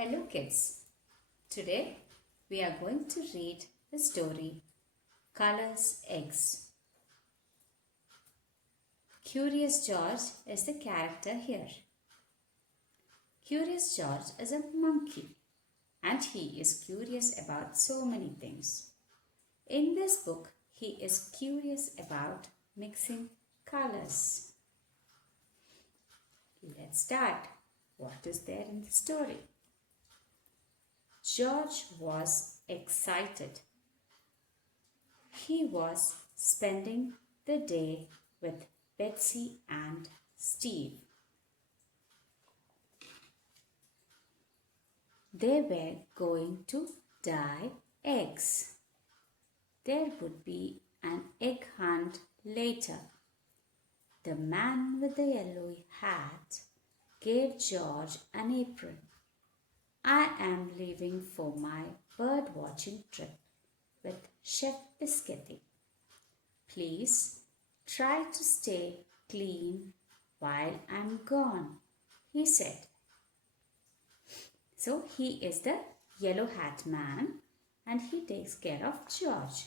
Hello kids. Today we are going to read the story Colors Eggs. Curious George is the character here. Curious George is a monkey and he is curious about so many things. In this book, he is curious about mixing colors. Let's start. What is there in the story? George was excited. He was spending the day with Betsy and Steve. They were going to dye eggs. There would be an egg hunt later. The man with the yellow hat gave George an apron. I am leaving for my bird watching trip with Chef Biscuity. Please try to stay clean while I'm gone, he said. So he is the yellow hat man and he takes care of George.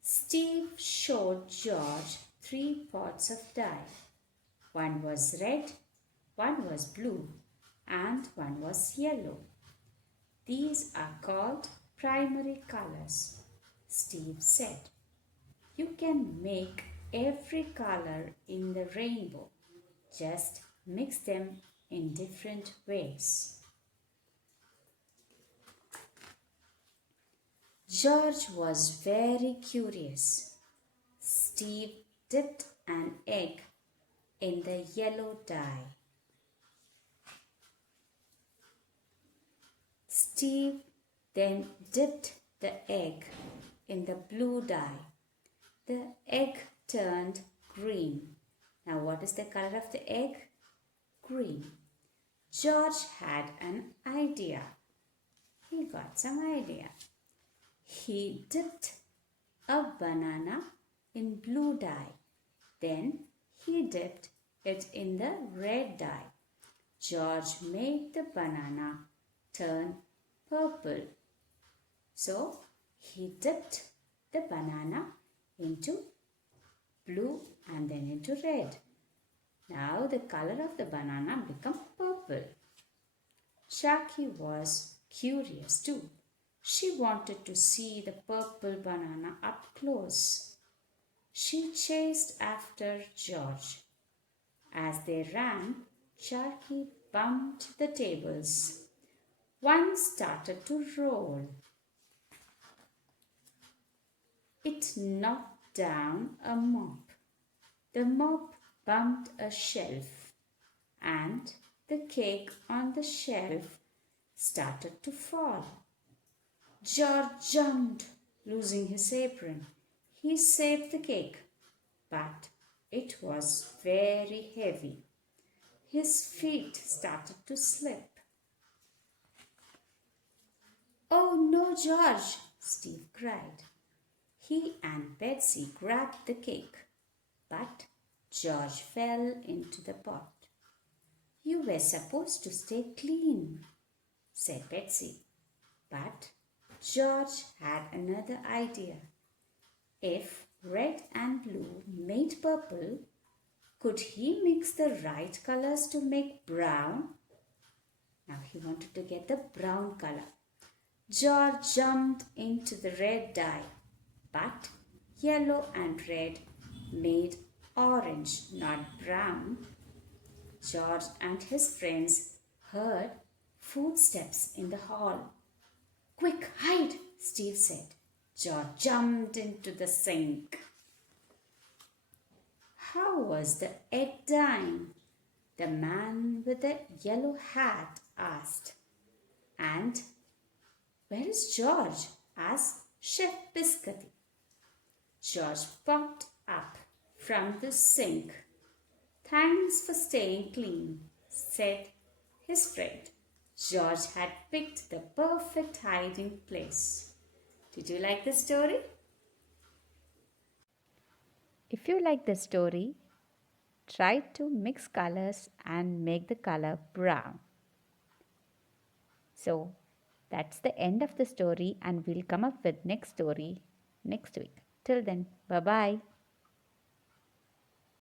Steve showed George 3 pots of dye. One was red, one was blue, and one was yellow. These are called primary colors, Steve said. You can make every color in the rainbow. Just mix them in different ways. George was very curious. Steve dipped an egg in the yellow dye. Steve then dipped the egg in the blue dye. The egg turned green. Now what is the color of the egg? Green. George had an idea. He got some idea. He dipped a banana in blue dye. Then he dipped it in the red dye. George made the banana turn purple. So he dipped the banana into blue and then into red. Now the color of the banana became purple. Jackie was curious too. She wanted to see the purple banana up close. She chased after George. As they ran, Jackie bumped the tables. One started to roll. It knocked down a mop. The mop bumped a shelf and the cake on the shelf started to fall. George jumped, losing his apron. He saved the cake, but it was very heavy. His feet started to slip. Oh no, George, Steve cried. He and Betsy grabbed the cake, but George fell into the pot. You were supposed to stay clean, said Betsy. But George had another idea. If red and blue made purple, could he mix the right colors to make brown? Now he wanted to get the brown color. George jumped into the red dye, but yellow and red made orange, not brown. George and his friends heard footsteps in the hall. Quick, hide, Steve said. George jumped into the sink. How was the egg dyeing? The man with the yellow hat asked. And where is George? Asked Chef Biscuity. George popped up from the sink. Thanks for staying clean, said his friend. George had picked the perfect hiding place. Did you like the story? If you like the story, tried to mix colors and make the color brown. So that's the end of the story, and we'll come up with next story next week. Till then, bye bye.